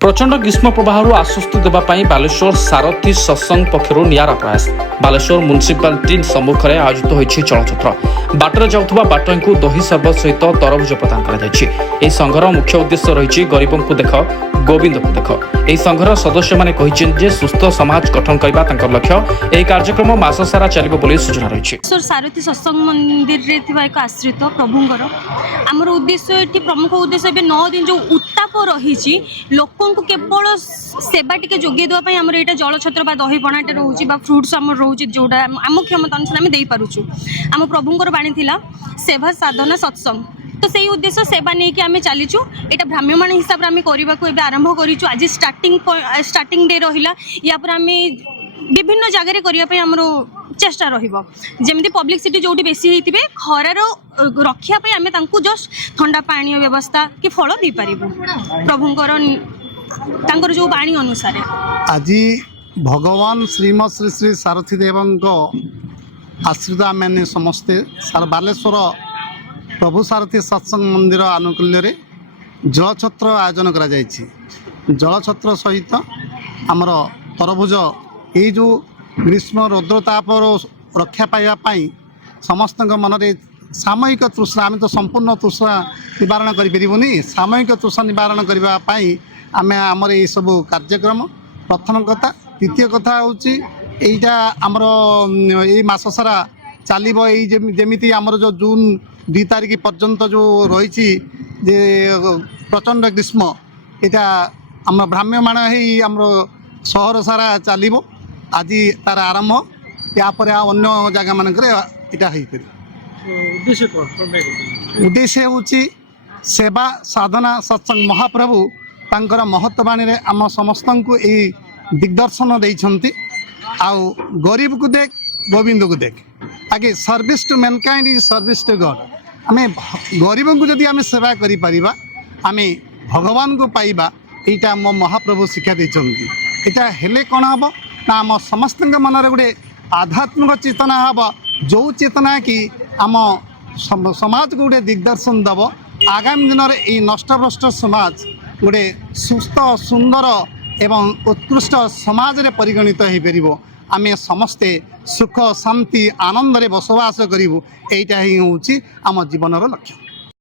प्रचंड ग्रीष्म प्रवाह आश्वस्ति देवाई बालेश्वर सारथी सत्संग पक्षर निरा प्रयास। बालेश्वर म्युनिसिपालिटी सम्मुखें आयोजित होती चलचित्र बाटर जाऊा बाटोई को दही सर्बत सहित तरबुज प्रदान कर संघर मुख्य उद्देश्य रही गरीबों को देख गोविंद को देख। यह संघर सदस्य मैंने सुस्थ समाज गठन करने लक्ष्य यह कार्यक्रम मास सारा चलो सूचना रही। सारथी सत्संग मंदिर एक आश्रित प्रभुंर आमर उद्देश्य प्रमुख उद्देश्य 9 दिन जो उत्ताप रही लोक केवल सेवा टी जोगे देवाई आम यहाँ जल छत्र दही पणाटे रोचे फ्रुट्स आम रोचे जोटा आम क्षमता अनुसार आम दे पारुछु। आम प्रभुंर बाणी थिला सेवा साधना सत्संग तो से उद्देश्य सेवा नहीं कि आम चलीचु यहाँ भ्राम्यमाण हिसाब से करने को आरंभ करूँ। आज स्टार्टिंग डे रहा या आम विभिन्न जगह करने आमर चेष्टा रमी पब्लिसिटी जो बेसी होते खरार रखापी आम जस्ट ठंडा पानी व्यवस्था कि फल दे पारू प्रभुंर जो बाणी अनुसार आज भगवान श्रीमद श्री श्री सारथी देव आश्रित मैंने समस्ते बालेश्वर प्रभु सारथी सत्संग मंदिर आनुकूल्य जलछत्र आयोजन करा जलछत्र सहित आमर तरबुज ये जो ग्रीष्म रौद्रताप रक्षा पाइबापी समस्त मनरे सामयिक तृष्णा आम तो संपूर्ण तृष्णा निवारण करें सामयिक तृष्णा निवारण करने आम आमर ये सब कार्यक्रम प्रथम कथा। द्वितीय कथा होटा आमर ये मास सारा चलो जमी आमर जो जून 2 तारिख पर्यंत जो रही प्रचंड ग्रीष्म यहाँ आम भ्राम्यमाण आमर सहर सारा चलो आज तार आरंभ यापर अन्य जगह मानक उद्देश्य हूँ सेवा साधना सत्संग महाप्रभु तांकर महत्ववाणी रे आम समस्त को यही दिग्दर्शन देइछंती। आउ गरीब को देख गोविंद को देख आगे service to mankind is service to God. आम गरीब को जदि आम सेवा करि परिबा आम भगवान को पाइबा यहाँ मो महाप्रभु शिक्षा देइछंती। एटा हेले कौन हम ना आम समस्त मन रे गोटे आध्यात्मिक चेतना हम जो चेतना कि आम समाज को गोटे दिग्दर्शन दब आगामी दिन में ये नष्टभ्रष्ट समाज गोटे सुस्थ सुंदर एवं उत्कृष्ट समाज रे परिगणित हो पार। आम समस्ते सुख शांति आनंद रे बसवास करूँ। यहाँ ही हूँ आम जीवन लक्ष्य।